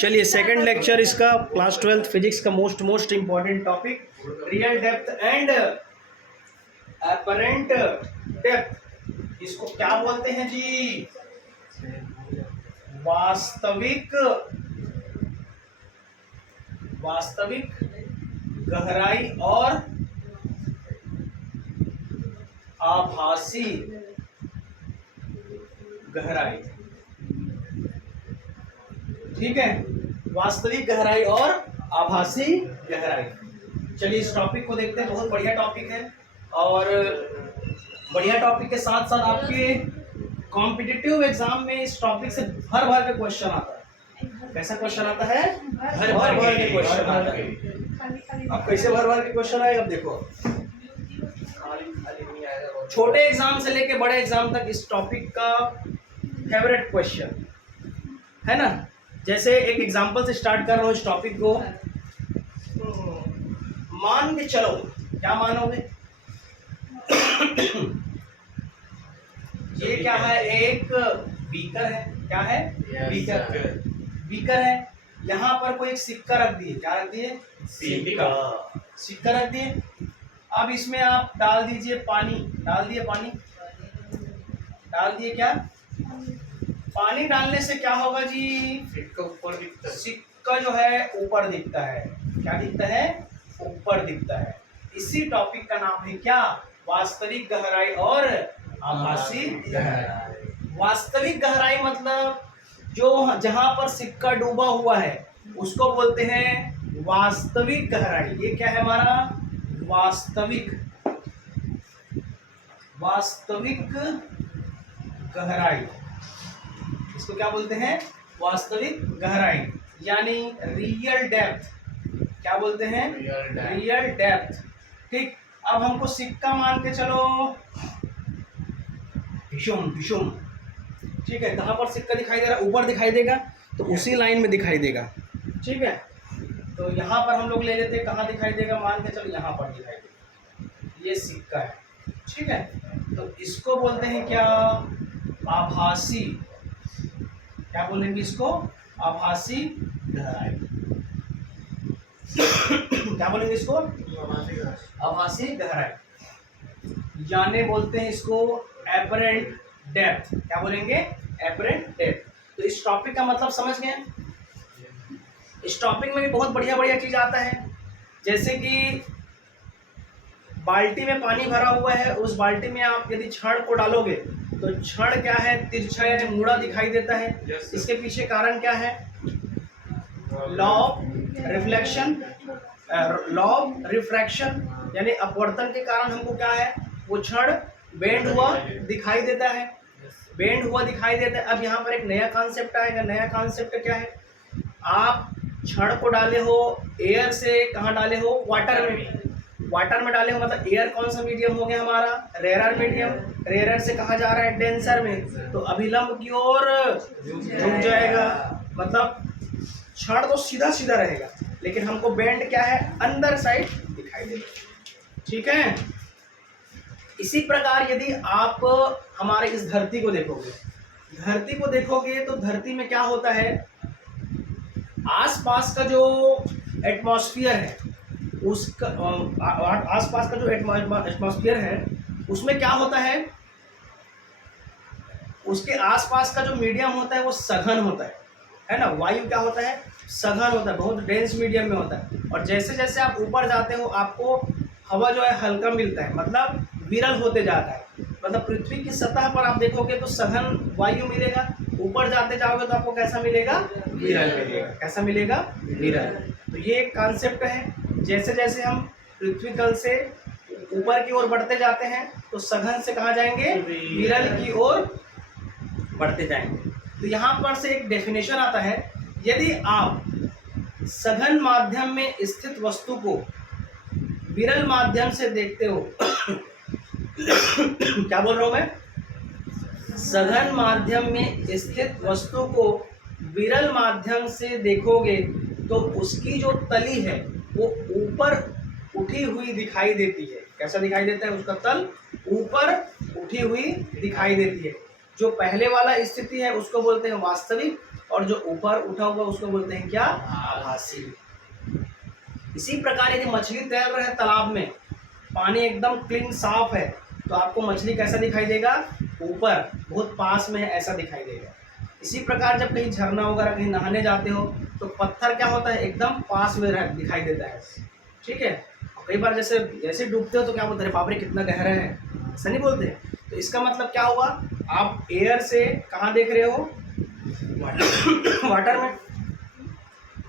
चलिए second lecture इसका class 12th physics का most important topic real depth and apparent depth. इसको क्या बोलते हैं जी? वास्तविक गहराई और आभासी गहराई। ठीक है, वास्तविक गहराई और आभासी गहराई। चलिए इस टॉपिक को देखते हैं, बहुत बढ़िया टॉपिक है और बढ़िया टॉपिक के साथ साथ आपके कॉम्पिटिटिव एग्जाम में इस टॉपिक से भर भर के क्वेश्चन आता है। कैसा क्वेश्चन आता है? भर भर के क्वेश्चन आता है। अब कैसे भर भर के क्वेश्चन आएगा? अब देखो, छोटे एग्जाम से लेके बड़े एग्जाम तक इस टॉपिक का फेवरेट क्वेश्चन है ना। जैसे एक एग्जांपल से स्टार्ट कर रहा हूँ इस टॉपिक को। मान के चलो, क्या मानोगे? ये क्या है? एक बीकर है। क्या है? बीकर है। यहाँ पर कोई एक सिक्का रख दिए। क्या रख दिए? सिक्का रख दिए। अब इसमें आप डाल दीजिए पानी। डाल दिए पानी। डाल दिए क्या? पानी डालने से क्या होगा जी? सिक्का ऊपर दिखता है। सिक्का जो है ऊपर दिखता है। क्या दिखता है? ऊपर दिखता है। इसी टॉपिक का नाम है क्या? वास्तविक गहराई और आभासी गहराई। वास्तविक गहराई मतलब जो जहां पर सिक्का डूबा हुआ है उसको बोलते हैं वास्तविक गहराई। ये क्या है हमारा? वास्तविक गहराई। इसको क्या बोलते हैं? वास्तविक गहराई, यानी रियल डेप्थ। क्या बोलते हैं? Real depth. ठीक, अब हमको सिक्का मान के चलो ढिशुम। ठीक है, कहाँ पर सिक्का दिखाई दे रहा है? ऊपर दिखाई देगा, तो उसी लाइन में दिखाई देगा। ठीक है, तो यहाँ पर हम लोग ले लेते हैं। कहाँ दिखाई देगा? मान के चलो यहाँ पर दिखाई देगा। ये सिक्का है। ठीक है, तो इसको बोलते हैं क्या? आभासी। क्या बोलेंगे इसको? आभासी गहराई। क्या बोलेंगे इसको? आभासी गहराई, यानी बोलते हैं इसको एपरेंट डेप्थ। क्या बोलेंगे? Apparent depth. तो इस टॉपिक का मतलब समझ गए? इस टॉपिक में भी बहुत बढ़िया चीज आता है। जैसे कि बाल्टी में पानी भरा हुआ है, उस बाल्टी में आप यदि छड़ को डालोगे तो छड़ क्या है? तिरछा यानी मुड़ा दिखाई देता है। इसके पीछे कारण क्या है? लॉ ऑफ रिफ्रैक्शन, यानी अपवर्तन के कारण हमको क्या है? वो छड़ बेंड हुआ दिखाई देता है। अब यहाँ पर एक नया कॉन्सेप्ट आएगा। नया कॉन्सेप्ट क्या है? आप छड़ को डाले हो एयर से, कहाँ डाले हो? वाटर में डाले हो, मतलब एयर कौन सा मीडियम हो गया हमारा? Rare medium. रेयर से कहाँ जा रहा है? डेंसर में, तो अभिलंब की ओर झुक जाएगा। मतलब छड़ तो सीधा रहेगा, लेकिन हमको बेंड क्या है? अंदर साइड दिखाई देगा। ठीक है, इसी प्रकार यदि आप हमारे इस धरती को देखोगे तो धरती में क्या होता है? आसपास का जो एटमॉस्फेयर है उसका आसपास का जो एटमॉस्फेयर है उसमें क्या होता है? उसके आसपास का जो मीडियम होता है वो सघन होता है ना। वायु क्या होता है? सघन होता है, बहुत डेंस मीडियम में होता है। और जैसे जैसे आप ऊपर जाते हो आपको हवा जो है हल्का मिलता है, मतलब विरल होते जाता है। मतलब पृथ्वी की सतह पर आप देखोगे तो सघन वायु मिलेगा, ऊपर जाते जाओगे तो आपको कैसा मिलेगा? विरल मिलेगा। कैसा मिलेगा? विरल। तो ये एक कॉन्सेप्ट है। जैसे जैसे हम पृथ्वी तल से ऊपर की ओर बढ़ते जाते हैं तो सघन से कहाँ जाएंगे? विरल की ओर बढ़ते जाएंगे। तो यहाँ पर से एक डेफिनेशन आता है, यदि आप सघन माध्यम में स्थित वस्तु को विरल माध्यम से देखते हो क्या बोल रहा हूं मैं? सघन माध्यम में स्थित वस्तु को विरल माध्यम से देखोगे तो उसकी जो तली है वो ऊपर उठी हुई दिखाई देती है। कैसा दिखाई देता है? उसका तल ऊपर उठी हुई दिखाई देती है। जो पहले वाला स्थिति है उसको बोलते हैं वास्तविक, और जो ऊपर उठा हुआ उसको बोलते हैं क्या? आभासी। इसी प्रकार यदि मछली तैर रहे है तालाब में, पानी एकदम क्लीन साफ है, तो आपको मछली कैसा दिखाई देगा? ऊपर, बहुत पास में है ऐसा दिखाई देगा। इसी प्रकार जब कहीं झरना वगैरह कहीं नहाने जाते हो तो पत्थर क्या होता है? एकदम पास में दिखाई देता है, ठीक है। कई बार जैसे जैसे डूबते हो तो क्या बोलते हैं? बाप रे कितना गहरा है, ऐसा नहीं बोलते? तो इसका मतलब क्या हुआ? आप एयर से कहाँ देख रहे हो? वाटर में।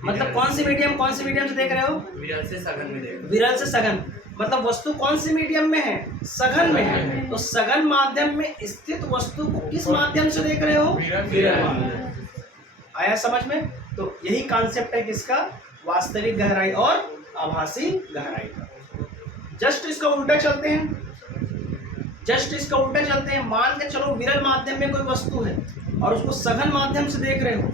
मतलब कौन सी मीडियम से देख रहे हो? विरल से सघन में देख। विरल से सघन, मतलब वस्तु कौन सी मीडियम में है? सघन में है। तो सघन माध्यम में स्थित वस्तु को किस माध्यम से देख रहे हो? विरल माध्यम। आया समझ में? तो यही कॉन्सेप्ट है किसका? वास्तविक गहराई और आभासी गहराई का। जस्ट इसका उल्टा चलते हैं। मान के चलो विरल माध्यम में कोई वस्तु है और उसको सघन माध्यम से देख रहे हो,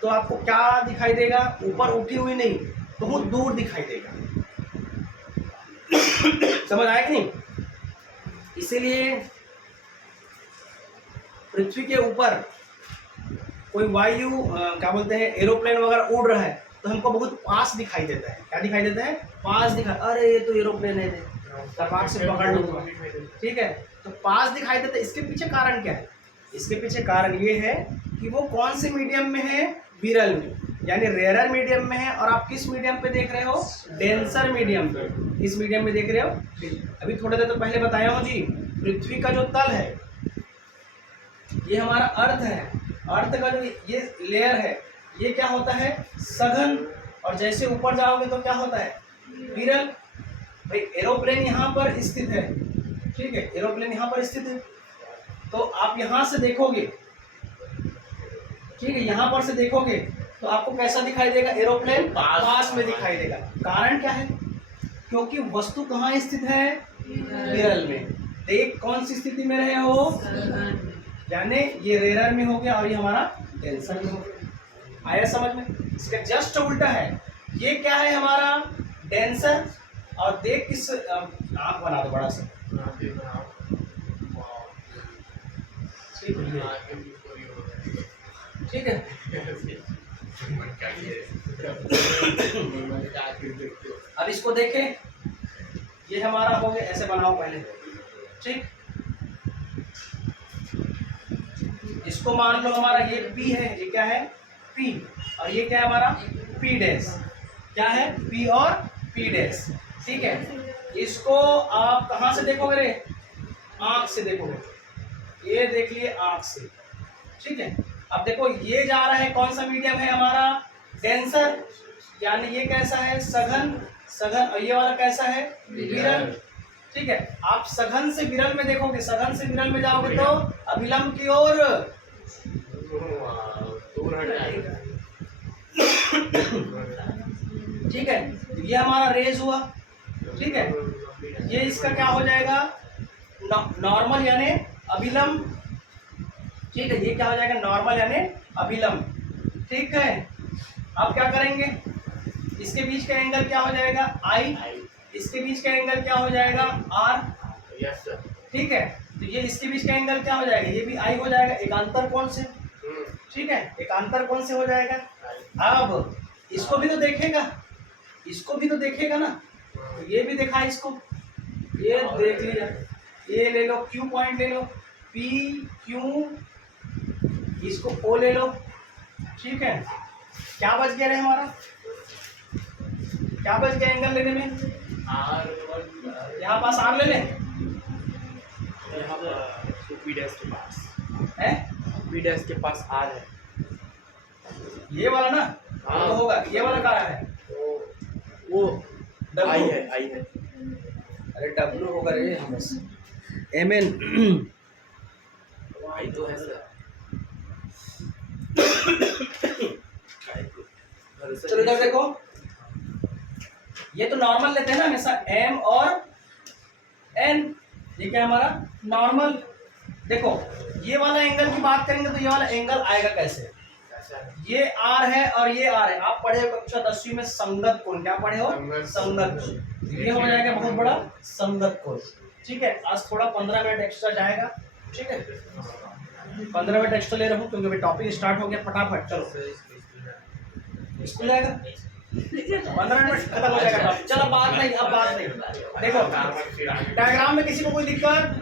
तो आपको क्या दिखाई देगा? ऊपर उठी हुई नहीं, बहुत दूर दिखाई देगा। समझ आया कि नहीं? इसीलिए पृथ्वी के ऊपर कोई वायु क्या बोलते हैं, एरोप्लेन वगैरह उड़ रहा है तो हमको बहुत पास दिखाई देता है। क्या दिखाई देता है? पास दिखाई, अरे ये तो एरोप्लेन है, तपाक से पकड़ लूंगा, ठीक है। तो पास दिखाई देता है। इसके पीछे कारण क्या है? इसके पीछे कारण ये है कि वो कौन से मीडियम में है? विरल में, यानी रेयरर मीडियम में है। और आप किस मीडियम पे देख रहे हो? डेंसर मीडियम पे। किस मीडियम में देख रहे हो? अभी थोड़ी देर तो पहले बताया हूँ जी, पृथ्वी का जो तल है ये हमारा अर्थ है। अर्थ का जो ये लेयर है ये क्या होता है? सघन। और जैसे ऊपर जाओगे तो क्या होता है? विरल। भाई एरोप्लेन यहाँ पर स्थित है, ठीक है, एरोप्लेन यहाँ पर स्थित है, तो आप यहाँ से देखोगे, ठीक है, यहाँ पर से देखोगे तो आपको कैसा दिखाई देगा? एरोप्लेन पास में दिखाई देगा। कारण क्या है? क्योंकि वस्तु कहाँ स्थित है? विरल में। एक कौन सी स्थिति में रहे हो? यानी ये रेयर में हो गया और ये हमारा डेंसर में हो गया। आया समझ में? इसका जस्ट उल्टा है। ये क्या है? हमारा डेंसर। और देख किस आँख बना दो बड़ा सा, ठीक है। अब इसको देखें, ये हमारा हो गया, ऐसे बनाओ पहले, ठीक। इसको मान लो हमारा ये P है, ये क्या है? P। और ये क्या है हमारा? P dash. क्या है? P और P डैश, ठीक है। इसको आप कहाँ से देखोगे रे? आँख से देखोगे। ये देख लिए आँख से, ठीक है। अब देखो ये जा रहा है, कौन सा मीडियम है हमारा? डेंसर। यानी ये कैसा है? सघन। और ये वाला कैसा है? विरल, ठीक है। आप सघन से विरल में देखोगे, सघन से विरल में जाओगे तो अभिलंब की ओर ठीक है। ये हमारा रेज हुआ, ठीक है। ये इसका क्या हो जाएगा? नॉर्मल यानी अभिलंब, ठीक है। ये क्या हो जाएगा? नॉर्मल यानी अभिलंब, ठीक है। अब क्या करेंगे? इसके बीच का एंगल क्या हो जाएगा? आई। इसके बीच का एंगल क्या हो जाएगा? आर, ठीक है। तो ये इसके बीच का एंगल क्या हो जाएगा? ये भी आई हो जाएगा, एकांतर कोण से, ठीक है, एकांतर कोण से हो जाएगा। अब इसको भी तो देखेगा, इसको भी तो देखेगा ना, तो ये भी देखा इसको, ये देख लिया। ये ले लो, क्यू पॉइंट ले लो, पी क्यू, इसको ओ ले लो, ठीक है। क्या बच गया रे हमारा? क्या बच गया एंगल लेने में? आर। यहाँ पास आर ले ले, यहाँ पर P डैश के पास है, P डैश के पास आर है। ये वाला ना? हाँ। तो होगा, ये वाला कहाँ है? वो W? आई है। अरे W होगा रे, हम बस MN आई तो है सर। चलो इधर देखो, ये तो नॉर्मल लेते हैं ना हमेशा, M और N। ये क्या है हमारा? नॉर्मल। देखो ये वाला एंगल की बात करेंगे तो ये वाला एंगल आएगा कैसे? ये R है और ये R है। आप पढ़े हो कक्षा 10वीं में संगत कोण। क्या पढ़े हो? संगत कोण। ये हो जाएगा बहुत बड़ा संगत कोण, ठीक है। आज थोड़ा 15 मिनट एक्स्ट्रा जाएगा, ठीक है। 15 मिनट एक्स्ट्रा ले रहा हूँ क्योंकि टॉपिक स्टार्ट हो गया। फटाफट चलो, स्कूल जाएगा 15 मिनट खत्म हो जाएगा टॉपिक। चलो बात नहीं, अब बात नहीं। देखो डायग्राम में किसी को कोई दिक्कत?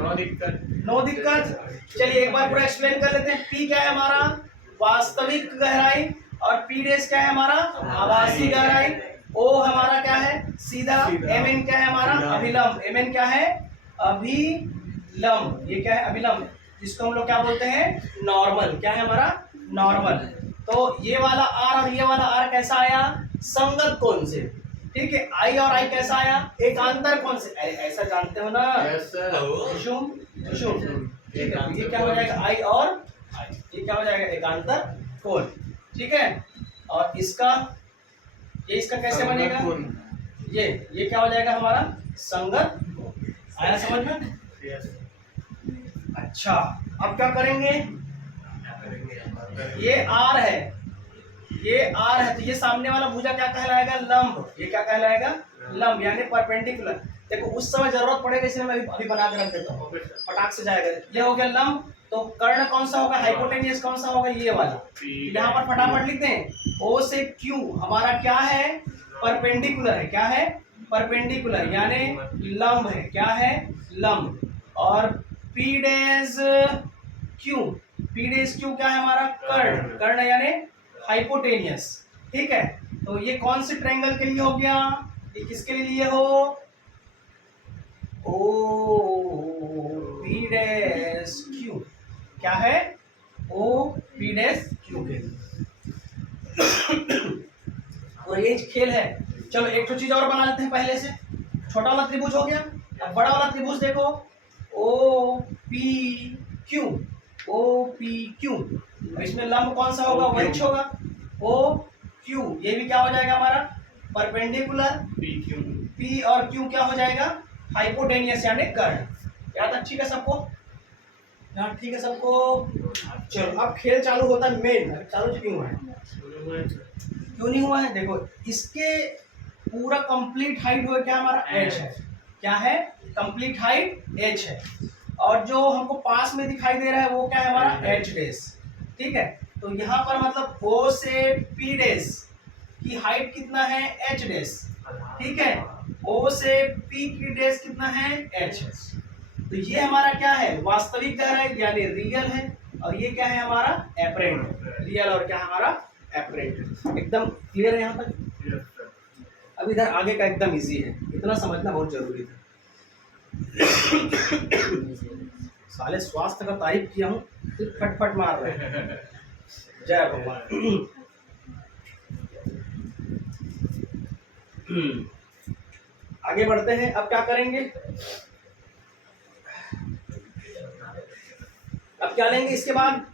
नो दिक्कत। चलिए एक बार पूरा एक्सप्लेन कर लेते हैं। पी क्या है हमारा? वास्तविक गहराई। और पी डैश क्या है हमारा? आभासी गहराई। ओ हमारा क्या है? सीधा। एम एन क्या है हमारा? अभिलंब। एम एन क्या है? अभिलंब। ये क्या है? अभिलंब। जिसको हम लोग क्या बोलते हैं? नॉर्मल। क्या है हमारा? नॉर्मल। तो ये वाला आर और ये वाला आर कैसा आया? संगत कोण से। ठीक है। आई और आई कैसा आया? एकांतर कोण से। ऐसा जानते हो ना? कुसुम कुसुम। ठीक है। ये क्या हो जाएगा? आई और आई। ये क्या हो जाएगा? एकांतर कोण। ठीक है। और इसका ये इसका कैसे बनेगा? ये क्या हो जाएगा हमारा? संगत कोण। आया समझ में? अच्छा, अब क्या करेंगे? ये आर है, ये आर है, तो ये सामने वाला भुजा क्या कहलाएगा? लंब। ये क्या कहलाएगा? लंब, यानी परपेंडिकुलर। देखो उस समय जरूरत पड़ेगा इसलिए मैं अभी बना के रख देता हूँ, फटाक से जाएगा। ये हो गया लंब। तो कर्ण कौन सा होगा? हाइपोटेनियस कौन सा होगा? ये वाला। यहाँ पर फटाफट लिख दें। ओ से क्यू हमारा क्या है? परपेंडिकुलर है। क्या है? परपेंडिकुलर, यानी लंब है। क्या है? लंब। और P dash Q, P dash Q क्या है हमारा? कर्ण। कर्ण यानी हाइपोटेनियस। ठीक है। तो ये कौन से ट्रायंगल के लिए हो गया? ये किसके लिए हो? O P dash Q. क्या है? ओ पी डैश क्यू के लिए। और ये खेल है। चलो एक तो चीज और बना लेते हैं पहले से। छोटा वाला त्रिभुज हो गया। अब बड़ा वाला त्रिभुज देखो। O P Q, O P Q. इसमें लंब कौन सा होगा? वृक्ष होगा। ओ क्यू, ये भी क्या हो जाएगा हमारा? परपेंडिकुलर। पी और क्यू क्या हो जाएगा? हाइपोटेनियस यानी कर्ण। याद तक ठीक है सबको? यहाँ ठीक है सबको? चलो अब खेल चालू होता है। मेन चालू क्यों हुआ है? क्यों नहीं हुआ है? देखो इसके पूरा कंप्लीट हाइट हुआ क्या हमारा? एच है। क्या है? कंप्लीट हाइट एच है। और जो हमको पास में दिखाई दे रहा है वो क्या है हमारा? H dash. ठीक है। तो यहाँ पर मतलब ओ से पी डैश की हाइट कितना है? H dash. ठीक है। ओ से पी की डैश कितना है? एच है। तो ये हमारा क्या है? वास्तविक गहराई यानी रियल है। और ये क्या है हमारा? एपरेंट। रियल और क्या हमारा? एपरेंट। एकदम क्लियर है यहाँ तक? अब इधर आगे का एकदम इजी है, इतना समझना बहुत जरूरी था। साले स्वास्थ्य का तारीफ किया हूँ, सिर्फ फटफट मार रहे हैं। जय भगवान। आगे बढ़ते हैं। अब क्या करेंगे? अब क्या लेंगे इसके बाद?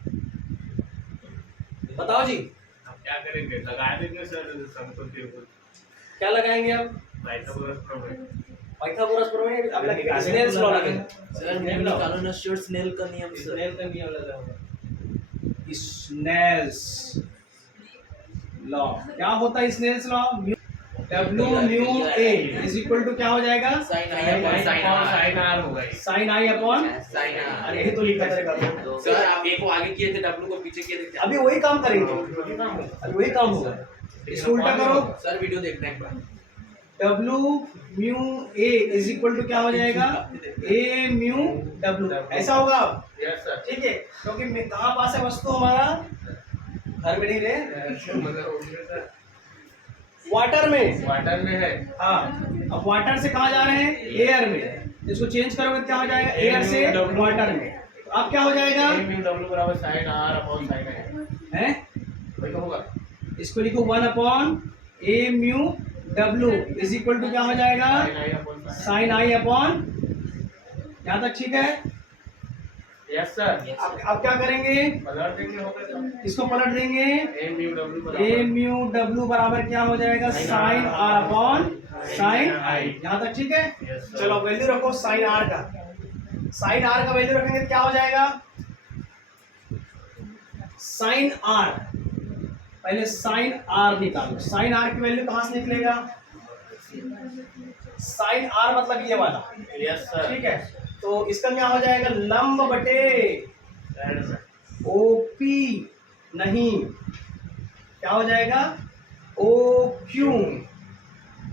बताओ जी। अब क्या करेंगे? लगा देंगे सर समकोण। क्या लगाएंगे अब? पाइथागोरस प्रमेय। पाइथागोरस प्रमेय अब लगेगा। स्नेल्स लॉ लगेगा। सर मैं निकालो ना श्योर स्नेल का नियम सर। स्नेल का नियम लगा होगा। स्नेल्स लॉ क्या होता है? Snell's law W mu A is equal to क्या हो जाएगा? साइन आर होगा। Sine I upon sine R. अरे ये तो लिखा रहेगा। सर आप ए को आगे किए थे, W को पीछे किए थे। अभी वही काम करेंगे। अभी वही काम होगा। इसको उल्टा करो। सर वीडियो देखना एक बार। W mu A is equal to क्या हो जाएगा? A mu W। ऐसा होगा? Yes sir. ठीक है। क्योंकि कहाँ पास है वस्तु हमारा? घर में नहीं रहे, वाटर में। वाटर में है। हाँ, अब वाटर से कहाँ जा रहे हैं? एयर में। इसको चेंज करोगे तो क्या हो जाएगा? एयर से वाटर में। तो अब क्या हो जाएगा? W बराबर sine R upon sine I हैं? वही तो होगा। इसको लिखो 1 upon A mu W is equal to क्या हो जाएगा? Sine I upon. यहाँ तक ठीक है? Yes sir. अब क्या करेंगे? पलट देंगे होगा। इसको पलट देंगे। A म्यू W बराबर क्या हो जाएगा? साइन आर अपॉन साइन आई। यहाँ तक ठीक है? Yes, sir. चलो वैल्यू रखो साइन आर का। साइन आर का वैल्यू रखेंगे तो क्या हो जाएगा? साइन आर, पहले साइन आर निकालो। साइन आर की वैल्यू कहाँ से निकलेगा? साइन आर मतलब ये वाला। Yes sir. ठीक है। तो इसका क्या हो जाएगा? लंब बटे OP नहीं, क्या हो जाएगा OQ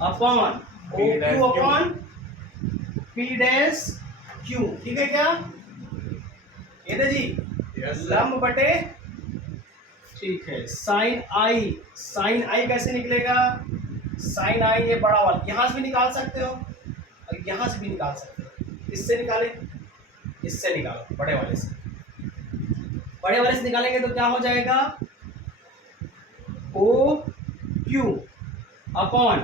upon OQ upon P dash Q, ठीक है क्या? ये दे जी लंब बटे, ठीक है, साइन आई कैसे निकलेगा? साइन आई ये बड़ा वाला यहां से भी निकाल सकते हो और यहां से भी निकाल सकते हो। इससे निकाले, इससे निकालो, बड़े वाले से, बड़े वाले से निकालेंगे तो क्या हो जाएगा OQ अपॉन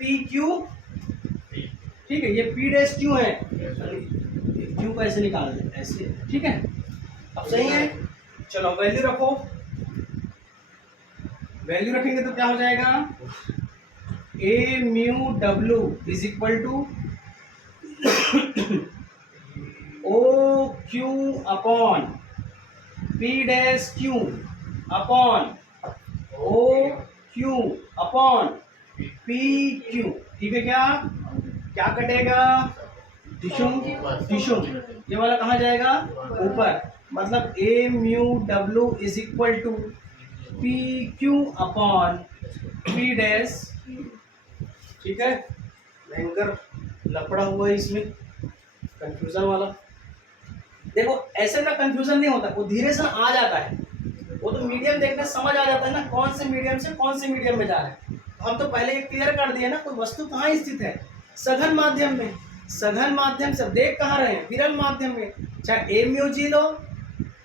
PQ, ठीक है, ये P डैश Q है, Q कैसे निकाल दे ऐसे, ठीक है, अब सही है। चलो वैल्यू रखो, वैल्यू रखेंगे तो क्या हो जाएगा A mu W is equal to OQ upon P dash Q upon OQ upon PQ, ठीक है क्या? क्या कटेगा? डिशुम डिशुम, ये वाला कहाँ जाएगा? ऊपर, मतलब A mu W is equal to PQ upon P dash, ठीक है। भयंकर लफड़ा हुआ है इसमें, कंफ्यूजन वाला। देखो ऐसे का कंफ्यूजन नहीं होता, वो धीरे से आ जाता है, वो तो मीडियम देखने समझ आ जाता है ना, कौन से मीडियम से कौन से मीडियम में जा रहे हैं। हम तो पहले ये क्लियर कर दिए ना, कोई वस्तु कहाँ स्थित है, सघन माध्यम में। सघन माध्यम से देख कहाँ रहे हैं, विरल माध्यम में। चाहे ए म्यू जी लो,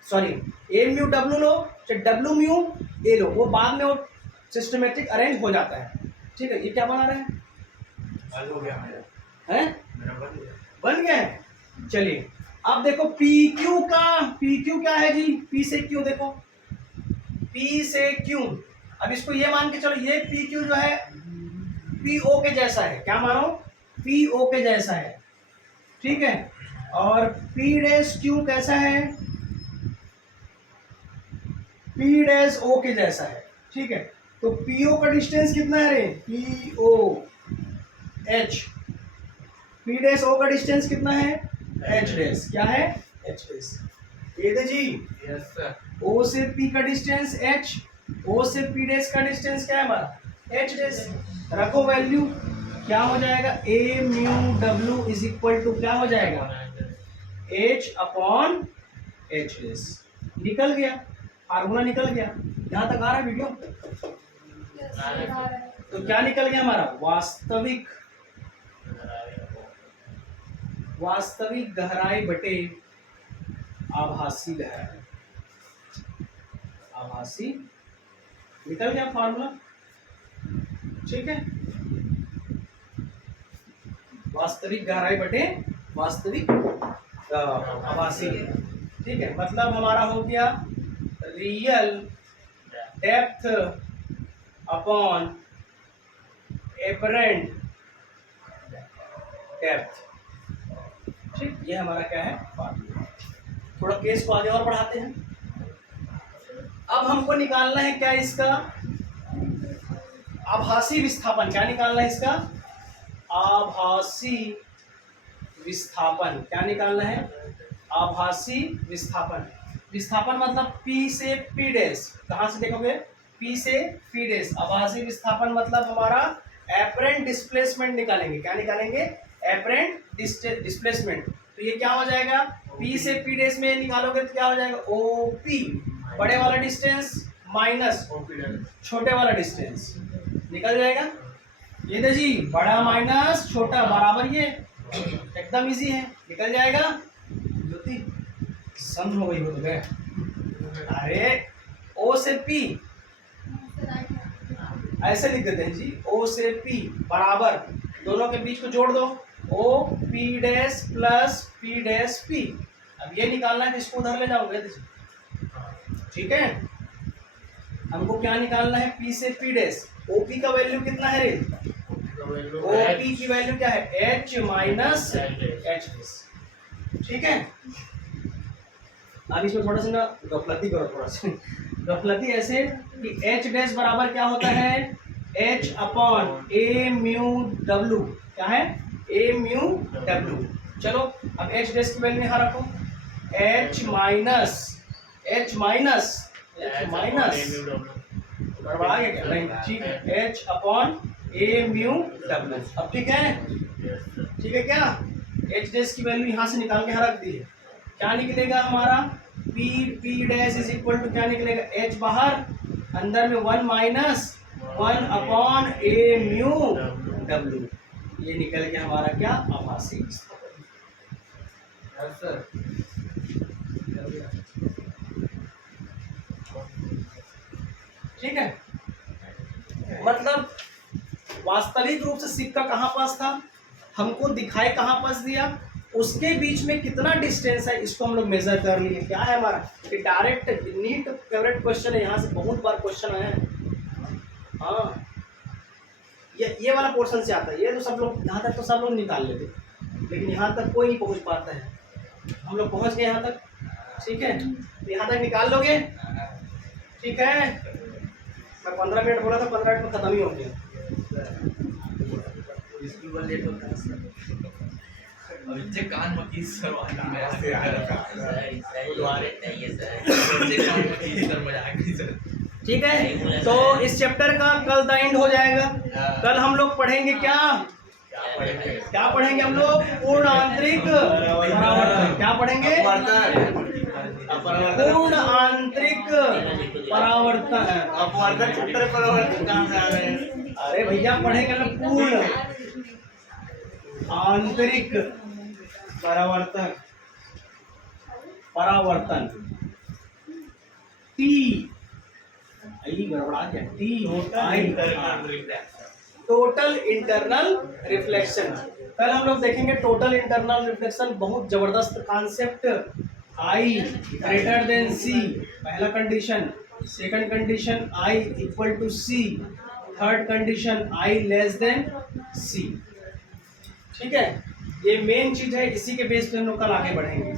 सॉरी ए म्यू डब्ल्यू लो, चाहे डब्ल्यू म्यू ए लो, वो बाद में वो सिस्टमेटिक अरेंज हो जाता है, ठीक है। ये क्या बना रहे हैं? हो गया मेरा, है मेरा बन गया। बन गया है। चलिए अब देखो PQ का, PQ क्या है जी? P से Q, देखो P से Q, अब इसको ये मान के चलो, ये PQ जो है PO के जैसा है, क्या मानो? PO के जैसा है, ठीक है। और P डैश Q कैसा है? P डैश O के जैसा है, ठीक है। तो PO का डिस्टेंस कितना है रे? PO H, P dash O का डिस्टेंस कितना है? H डैश, क्या है? H dash. ये दे जी, यस सर। O से P का डिस्टेंस H, O से P डैश का डिस्टेंस क्या है हमारा? H dash. रखो वैल्यू, क्या हो जाएगा? A mu W is equal to क्या हो जाएगा? H upon H dash. निकल गया, फार्मूला निकल गया। यहाँ तक आ रहा है वीडियो? तो क्या निकल गया हमारा? वास्तविक गहराई बटे आभासी गहराई, आभासी, निकल गया फार्मूला, ठीक है। वास्तविक गहराई बटे वास्तविक आभासी, ठीक है। मतलब हमारा हो गया real depth upon apparent depth, ठीक। ये हमारा क्या है? फार्मूला। थोड़ा केस को आगे और बढ़ाते हैं। अब हमको निकालना है क्या इसका? आभासी विस्थापन। क्या निकालना है इसका? आभासी विस्थापन। क्या निकालना है? आभासी विस्थापन। विस्थापन मतलब P से P डैश, कहाँ से देखोगे? P से P डैश। आभासी विस्थापन मतलब हमारा एपरेंट डिस्प्लेसमेंट निकालेंगे। क्या निकालेंगे? Apparent displacement. तो ये क्या हो जाएगा? P से P डैश में निकालोगे तो क्या हो जाएगा? OP, बड़े वाला डिस्टेंस, माइनस छोटे वाला डिस्टेंस, निकल जाएगा। ये दे जी, बड़ा माइनस छोटा बराबर, ये एकदम इजी है, निकल जाएगा। ज्योति समझ हो गई हो तो गए। अरे O से P ऐसे लिख देते हैं जी, O से P बराबर, दोनों के बीच को जोड़ दो, OP dash plus P dash P। अब ये निकालना है तो इसको उधर ले जाओगे, ठीक है। हमको क्या निकालना है? P से P डैश। OP का वैल्यू कितना है रे? OP की वैल्यू क्या है? H माइनस H, ठीक है। अब इसमें थोड़ा सा ना गफलती करो, थोड़ा सा गफलती ऐसे कि H डैश बराबर क्या होता है? H upon A mu W, क्या है? A mu W। चलो अब H डैश की वैल्यू यहाँ रखो, एच माइनस गड़बड़ा गया क्या? नहीं, ठीक है, H upon A mu W. अब ठीक है, ठीक है क्या? एच डैश की वैल्यू यहाँ से निकाल के यहाँ रख दी है, क्या निकलेगा हमारा? P dash is equal to क्या निकलेगा? एच बाहर, अंदर में 1 minus 1 upon A mu W, ये निकल गया हमारा क्या? आभासी विस्थापन। Yes sir. ठीक है, मतलब वास्तविक रूप से सिक्का कहाँ पास था, हमको दिखाई कहाँ पास दिया, उसके बीच में कितना डिस्टेंस है, इसको हम लोग मेजर कर लिए। क्या है हमारा? ये डायरेक्ट नीट फेवरेट क्वेश्चन है, यहाँ से बहुत बार क्वेश्चन आया है। हाँ, ये वाला पोर्शन से आता है, ये तो सब लोग यहाँ तक तो सब लोग निकाल लेते, लेकिन यहाँ तक कोई नहीं पहुँच पाता है। हम लोग पहुँच गए यहाँ तक, ठीक है, तो यहाँ तक निकाल लोगे, ठीक है। मैं 15 मिनट बोला था, 15 मिनट में खत्म ही हो गया। स्कूल वाले लेट होता है सर। अब इतने कान मकीज सर वाली मेरा से आ रहा है। बुधवार चाहिए सर। इतने कान मकीज सर मजाक नहीं सर। ठीक है, तो इस चैप्टर का कल द एंड हो जाएगा। कल हम लोग पढ़ेंगे क्या पढ़ेंगे हम लोग? पूर्ण आंतरिक परावर्तन। क्या पढ़ेंगे? पूर्ण आंतरिक परावर्तन। अपवर्तन चैप्टर परावर्तन कहाँ से आ रहे हैं? अरे भैया पढ़ेंगे ना पूर्ण आंतरिक परावर्तन। टी आई गड़बड़ा गया, टोटल इंटरनल रिफ्लेक्शन। कल हम लोग देखेंगे टोटल इंटरनल रिफ्लेक्शन, बहुत जबरदस्त concept. I greater than C, पहला condition. Second condition i equal to C. Third condition i less than C. ठीक है, ये मेन चीज है, इसी के बेस पे हम लोग कल आगे बढ़ेंगे।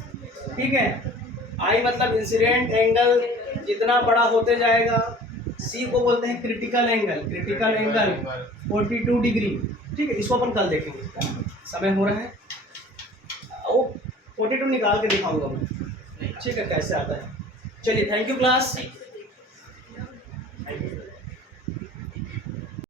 ठीक है, आई मतलब इंसिडेंट एंगल जितना बड़ा होते जाएगा, सी को बोलते हैं क्रिटिकल एंगल 42 डिग्री। ठीक है, इसको अपन कल देखेंगे। समय हो रहा है, वो 42 निकाल के दिखाऊंगा मैं। ठीक है, कैसे आता है। चलिए, थैंक यू क्लास।